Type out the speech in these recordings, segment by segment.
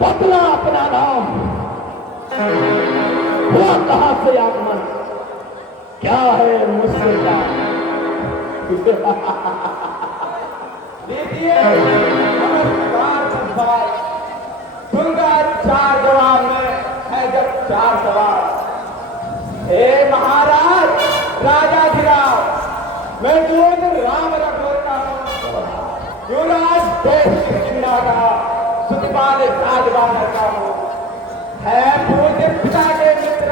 बदला अपना नाम, हुआ कहां से आगमन, क्या है मुझसे का। लीजिए नमस्कार संसार। दुर्गा चार जवाब में है जब चार सवाल। हे महाराज राजाधिराज, मैं दूध राम रघुवंश हूँ, युवराज देश की चिन्हा का सुतपाल साजवान का हूँ। है पूज्य पिता के मित्र,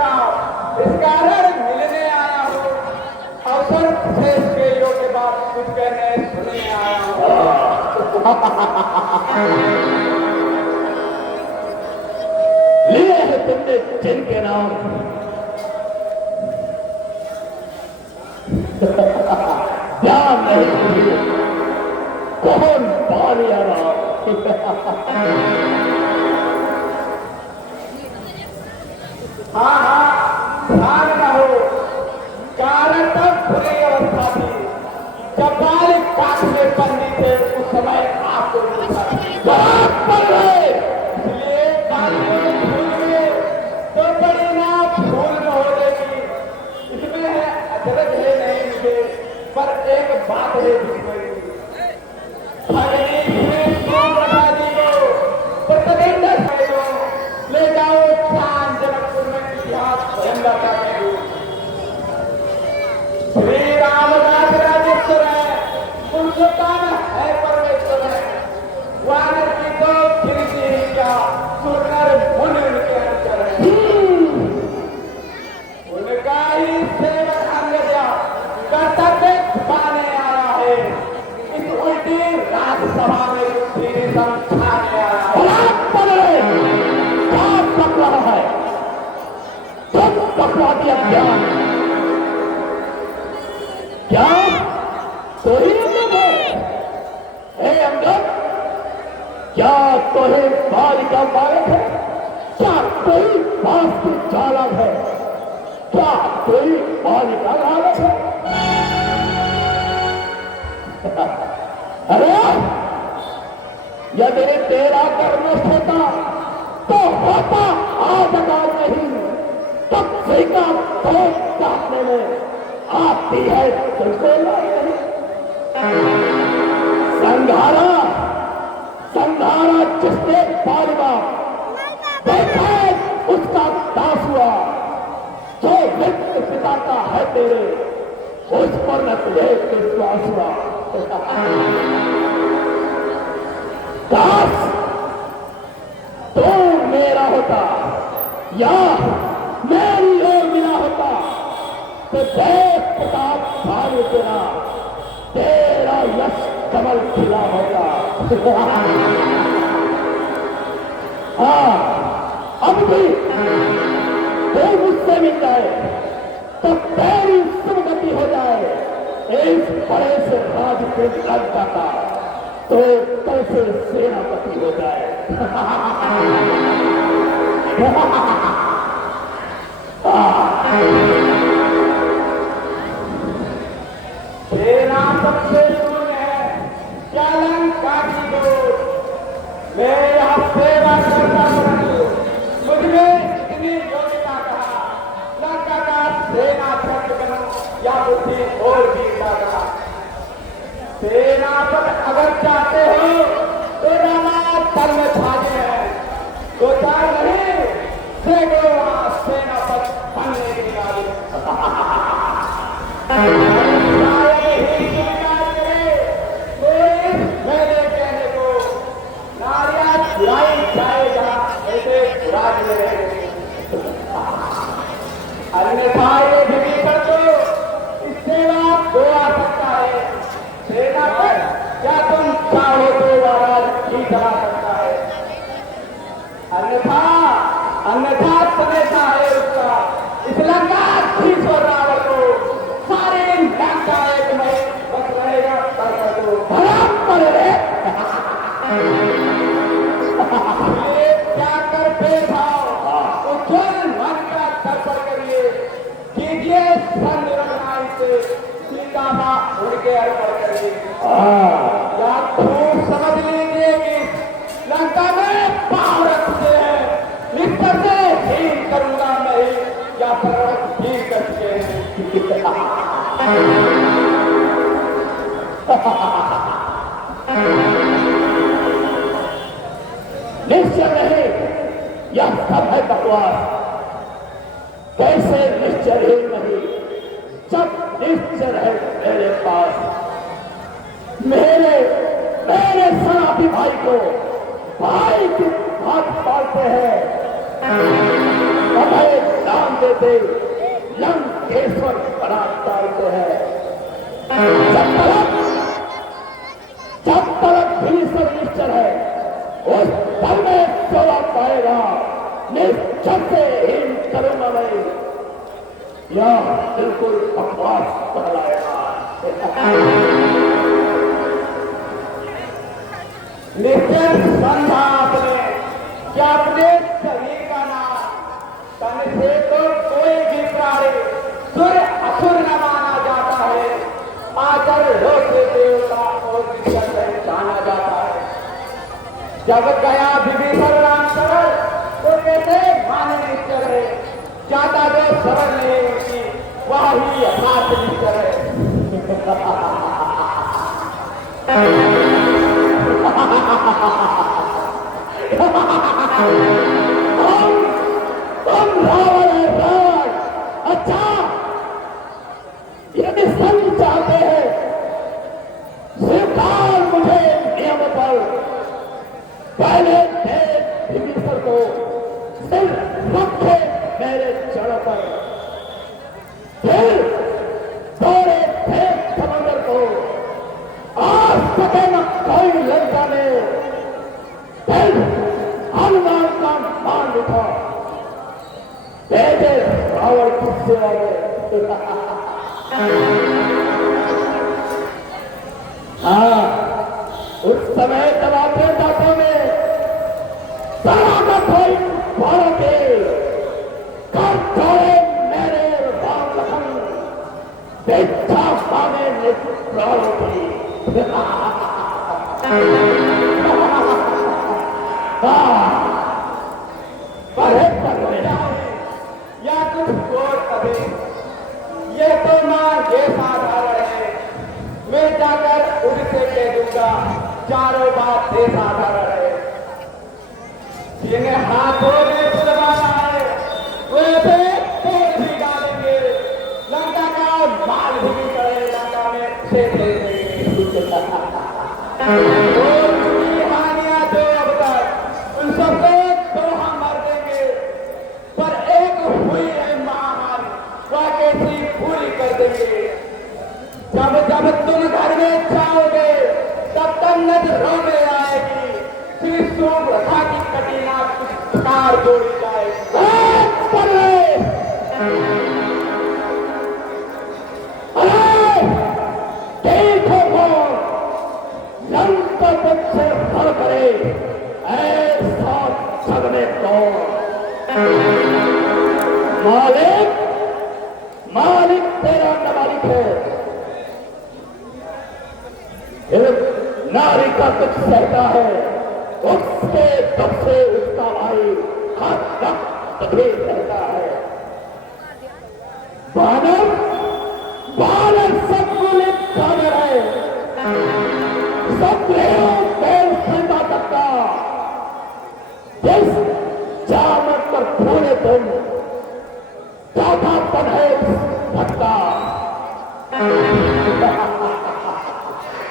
इस कारण मिलने आया हूँ। अवसर शेष के योग के बाद कुछ कहने सुनने आया हूँ। लिए है तुमने जिनके नाम, ध्यान नहीं कौन बालिया राम। हाँ हाँ ध्यान न हो, कारण तब बुरी अवस्था थी जब बालिक काट में बंदी थे, उस समय आपको देखा। इसलिए बालिक भूल गए तो बड़ी ना भूल न हो जाएगी। इसमें है अचरज है नहीं मुझे, पर एक बात है दुश्मनी। भगनी में तुम बता दी को प्रतिदिन ले जाओ चांद जनकपुर में इतिहास स्वयं बताते हो। श्री रामदास राजेश्वर है, पुरुषोत्तम है परमेश्वर है। वानर की तो गिनती ही क्या, सुनकर मुनि उनके अनुचर है। उनका ही सेवक अंगजा कर्तव्य छुपाने आया है। इस उल्टी राज्यसभा में बुद्धि समझाने आया है। पक रहा है सब पकवा दिया ज्ञान। क्या तो ही अंगद है? हे अंगद, क्या तो ही बालिका बालक है? क्या तो ही वास्तु चालक है? क्या तो ही बालिका बालक है? अरे यदि तेरा कर्म होता तो होता आजकार नहीं, तब से का भोग काटने में आती है तुझको नहीं। संघारा संघारा जिसने बालिका देखा उसका दास हुआ। जो मित्र पिता का है तेरे, उस पर न तुझे विश्वास हुआ। दास तो मेरा होता या मेरी ओर मिला होता तो देश प्रताप भानु तेरा, तेरा यश कमल खिला होता। हाँ अब भी तो मुझसे मिल जाए तो तेरी सुगति हो जाए। इस बड़े से राजपूत लग जाता तो कैसे सेनापति हो जाए। सेना सबसे दूर है, क्या लंका की दूर। मैं यहाँ सेवा करता हूँ, मुझमें इतनी योग्यता कहा। लंका का सेना छत्र बनूं या बुद्धि और वीरता कहा। सेनापति अगर चाहते हो तो रामा तल में भागे हैं, दो चार नहीं सैकड़ों वहां सेनापति बनने की गाड़ी। कोई मेरे कहने को नारिया चुराई जाएगा, ऐसे चुरा दिए। अन्यथा ये विभीषण को इससे बात दो आ सकता है। सेना पर क्या तुम चाहो तो महाराज ही करा सकता है। अन्यथा अन्यथा संदेशा है उसका, इस लंका ठीक हो रावण को सारे लंका एक में बस रहेगा कर दो। क्या कर भेदभाव उज्जवल मन का तर्पण करिए, कीजिए संनिर्णय से सीता मां उनके अर्पण करिए। या खूब समझ लीजिए कि निश्चय नहीं, यह सब है बकवास। कैसे निश्चय ही नहीं, जब निश्चय है मेरे पास। मेरे मेरे सनातनी भाई को भाई की हाथ पालते हैं, अभय नाम देते लंकेश्वर बना डालते हैं। जब तक भीषण निश्चर है, उस पल में चला पाएगा। निश्चर से हीन करूंगा मैं, यह बिल्कुल बकवास कहलाएगा। निश्चर संधा आपने क्या अपने शरीर का नाम, तन से तो कोई भी प्राणी सुर असुर न माना जाता है। आकर लोक देवता और जाना जाता है। जब गया विभीषण राम शरण, तो कहते माने निश्चर है। जाता जो शरण नहीं उनकी, वही हाथ निश्चर है। तुम रावण है, रावण। अच्छा, यदि संग चाहते हैं, स्वीकार मुझे नियम पर। पहले विभीषण को सिर रखे मेरे चरण पर, फिर दौड़े थे समंदर को। आज सके न कोई लंका में, फिर हनुमान का मान उठा भेजे रावण की सेवा में। हाँ, उस समय दबाते दांतों में सलामत हुई बालों के कर छोड़े मेरे राम लखन, बेचा पाने में प्राणों की। पढ़े पढ़े या कुछ और कभी, ये तो मां ये साधारण है। मैं जाकर उनसे कह दूंगा, चारों बात ये साधारण है। जिन्हें हाथों में बुलवाना है, वैसे तोड़ भी डालेंगे। लंका का माल भी करे, लंका में से दे देंगे। और उनकी हानियां जो अब तक, उन सबको तो हम मर देंगे। पर एक हुई है महामारी, वह कैसी पूरी कर देंगे। जब जब तुम घर में जाओगे, तब तक नजरों में आएगी श्री सुभद्रा की कटीना कार जोड़ी जाएगी। देखो कौन लंका से भर करे, ऐसा जग में कौन। मालिक मालिक तेरा न मालिक है। नारी का दुख सहता है, उसके दुख से उसका भाई हर वक्त भी रहता है। बानर बानर संतुलित जानवर है, सब पैर सीधा सकता। जिस जानवर पर पूरे दिन चौथापन है भटका।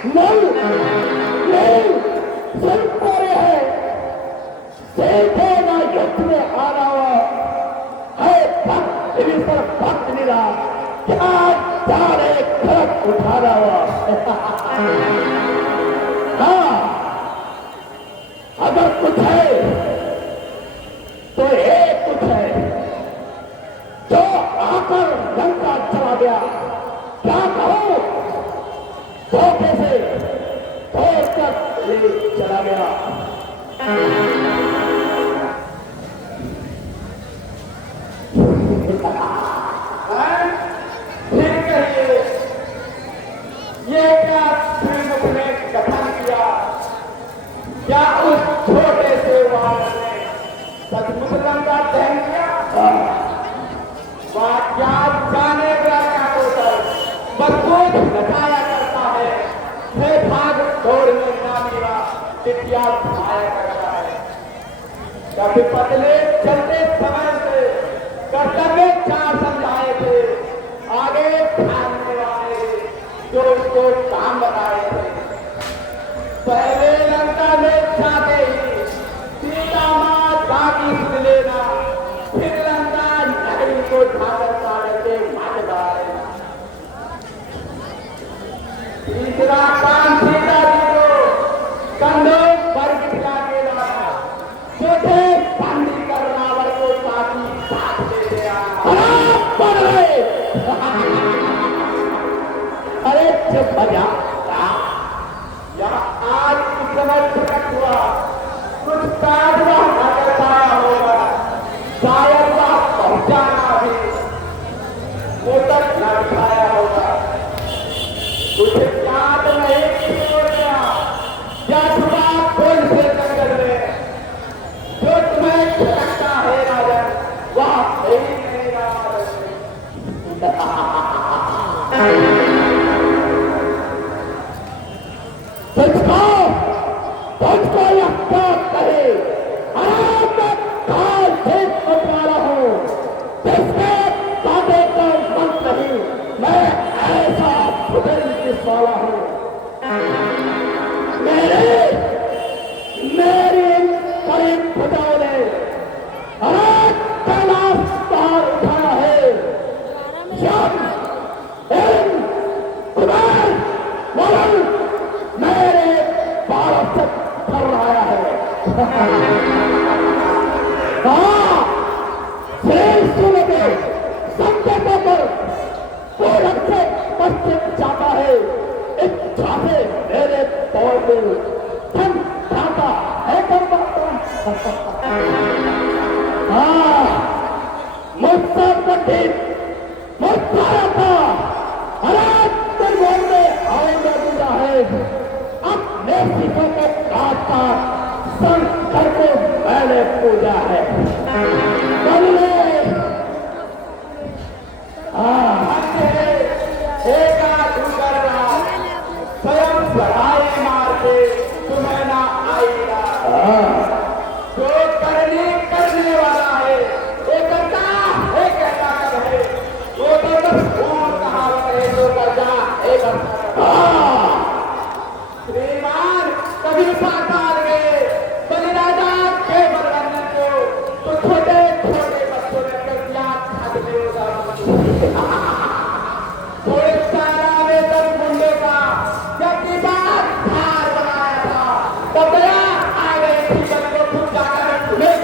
नहीं नहीं, सिर पर है सीधे ना युद्ध में आना हुआ है। भक्त विभीषण भक्त निरा, क्या जाने खड़क उठाना हुआ। हाँ, अगर कुछ है तो एक कुछ है जो आकर लंका चला गया। क्या कहो, धोखे से तोड़ कर ले चला गया। फिर कहिए, ये क्या श्रीमुख ने कथन किया? क्या उस छोटे से वानर ने सचमुच लंका दहन किया? क्या जाने का क्या होता है? बदबूत नचाया करता है, भाग दौड़ में ना मेरा चिट्ठिया खाया करता है। कभी पतले चलते समय से कर्तव्य चार समझाए थे, आगे भागने वाले जो उसको काम बताए थे। पहले लंका में जाते ही सीता माँ जागी सुन लेना, फिर लंका नगरी को झाकर साड़े मत डाले। तीसरा काम सीता जी को कंधों पर बिठा के लाना, छोटे बंदी कर रावण को साथी साथ ले गया। अरे चुप बजा, यहाँ आज कुछ समय प्रकट हुआ, कुछ काज वह नजर पाया होगा, शायद वह पहुंचाना भी मोटर न बिठाया होगा। कुछ याद नहीं छोड़ गया, या छुपा कोई से जंगल में, जो तुम्हें खटकता है राजन, वह मेरी नहीं रावण। तुझको यह क्या कहे, मैं काल से बचा हूं, जिसके कांटे का मन नहीं, मैं ऐसा बुजुर्ग वाला हूं। मेरी बड़ी भुजाओं ने कैलाश पार उठाया है। जब कुबेर मरण मेरे बालों से कर रहा है। हाँ, श्रेष्ठ सूर्य संकेतों पर पूरब से पश्चिम जाता है, इच्छा से मेरे तौर में धन जाता है। हाँ, मुझसे कठिन मुझसे था, अरे बोल में आएंगे पूजा है। अपने सिखों को काटता शंकर को मैंने पूजा है। स्वयं लड़ाई मार के तुम्हें ना आएगा। जो करने वाला है, एक करता है, कहता कर है, वो तो बस भूल कहावत है, जो करता है श्रीमान कभी साकार गए बलिराजा के बलवन्नन को, तो छोटे छोटे बच्चों ने कर दिया छत में उड़ा। थोड़े सारा वेतन मुंडे का जब की बात धार बनाया था, तब दया आ गई थी, बल को खुद जाकर लेट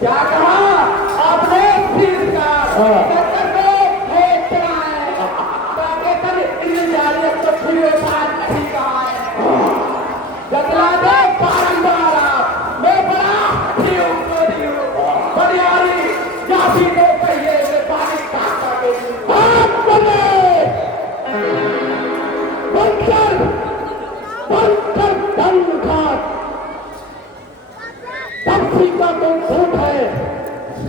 क्या कहा आपने? शीर्ष का को फेंक चढ़ाए, ताकि कल इन जालियत को खुले साथ नहीं कहा है। जतला दे बारंबार, मैं बड़ा हठी हूँ, बनियारी जाती तो कहिए मैं पानी काटता के पक्षी का तो झूठ है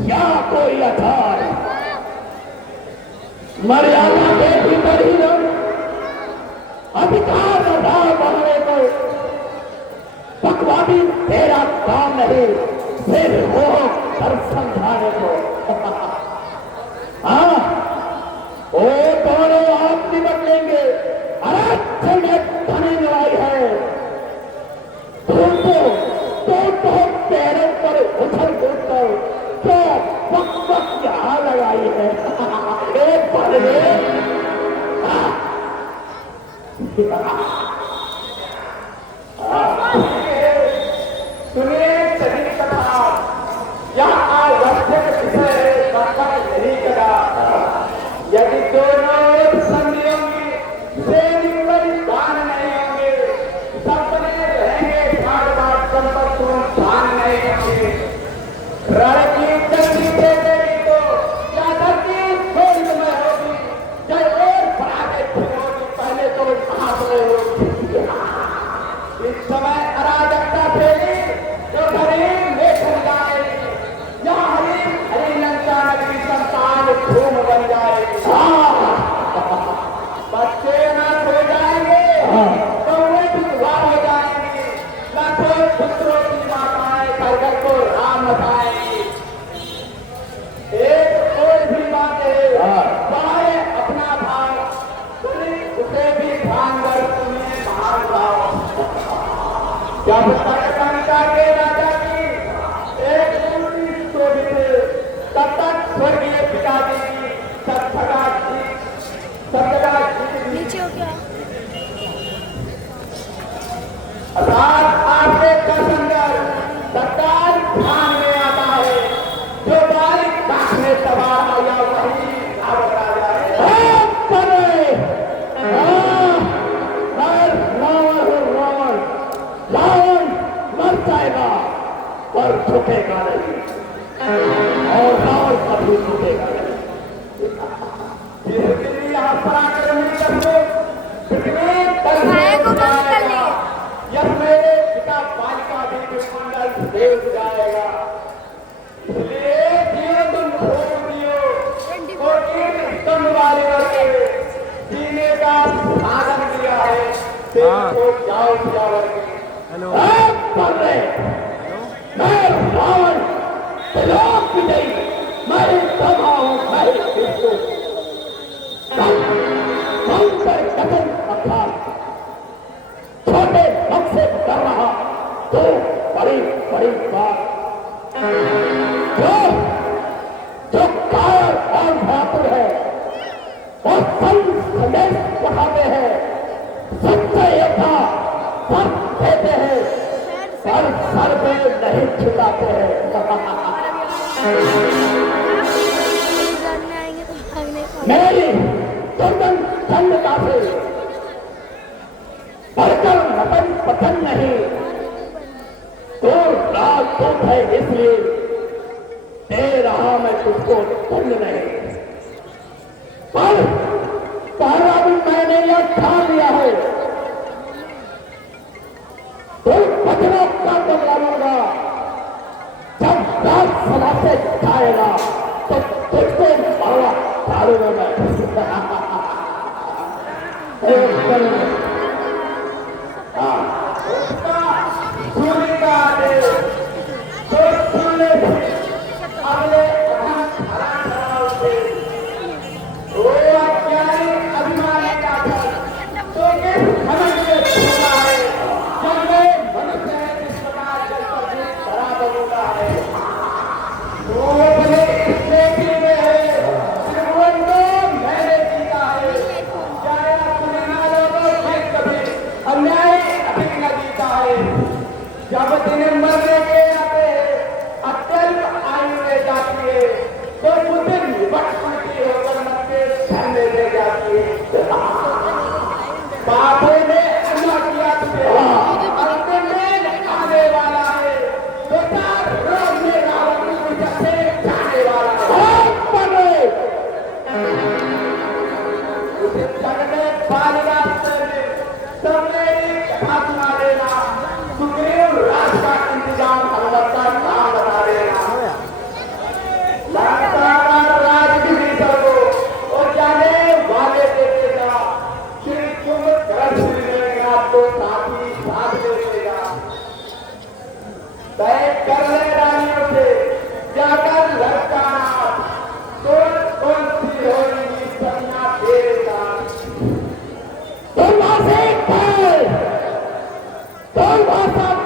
या कोई आधार, मर्यादा के भीतर ही रहो, अधिकार आधार बढ़ने को पकवादी तेरा काम नहीं, फिर वो कर समझाने को। हाँ, वो दोनों आप निपट लेंगे। अरे चलिए धनी लड़ाई है, तो पैरों पर उछल कूद कर क्या वक्त यहाँ लगाई है। एक पल में सुनिए सभी कथा, यहाँ आवश्यक विषय नहीं करा। यदि दोनों संधि होंगी, दान नहीं होंगे, सपने रहेंगे, भाग संपत्ति दान नहीं होंगे। रण की जल्दी दे देगी तो क्या धरती थोड़ी समय होगी, चाहे और बढ़ा के होगी, पहले तो हाथ में होगी। समय अराजकता फैली जो हरीम में खुल जाए, यहाँ हरीम हरिलंका नगरी संतान धूम बन जाए। बच्चे अनाथ हो जाएंगे, कौवे विधवा हो जाएंगे, लाखों पुत्रों की माताएं घर घर को राम बताएंगी। एक कोई भी बात है पाए अपना भाव, उसे भी भान कर तुम्हें भान भाव। जब तक के राजा की एक मूर्ति शोभित, तब तक स्वर्गीय पिताजी की सत्सगा नीचे हो क्या? अर्थात आपके कसंदर सरकार ध्यान में आता है, जो बालिक काख में सवार हो या वही आवत आ जाए। रावण मर जाएगा पर झुकेगा नहीं, और रावण कभी झुकेगा नहीं। यहाँ पराक्रमी रखो, पृथ्वी तल भाई को बंद कर ले। यह मेरे पिता बालिका भी विमंडल देव जाएगा। इसलिए जियो तुम भोग दियो, कोटि स्तंभ वाले वर्गे जीने का साधन दिया है, देखो जाओ क्या वर्गे। मैं रावण त्रिलोक विजयी, मैं ब्रह्मा हूँ, मैं विष्णु। शंकर जगन अर्थात छोटे हम से कर रहा तो बड़ी बड़ी बात, जो कायर और भयातुर है और संदेश पढ़ाते हैं, सच्चे योद्धा सर देते हैं, सर पे नहीं छुपाते हैं। आएंगे तो भागने का। मेरी दुर्गम चंद्रता से बढ़कर रतन पसंद नहीं, तो रात तो है इसलिए दे रहा मैं तुझको दंड नहीं। पर पहला भी मैंने यह ठान लिया है, तो बचनों का बदला लूंगा। जब रात सभा से जाएगा तो तुझको मारा डालूंगा मैं। सूर्य का आदेश तो सूर्य अगले वो अज्ञानी अभिमानी का था, तो ये समझ के छूना है, जब मैं मनुष्य है इस प्रकार जल पर भी बराबर होता है। वो भले खेती में है, त्रिभुवन को मैंने जीता है, चाहे सुनना लोगों फिर कभी अन्याय अधिक न जीता है। जब दिन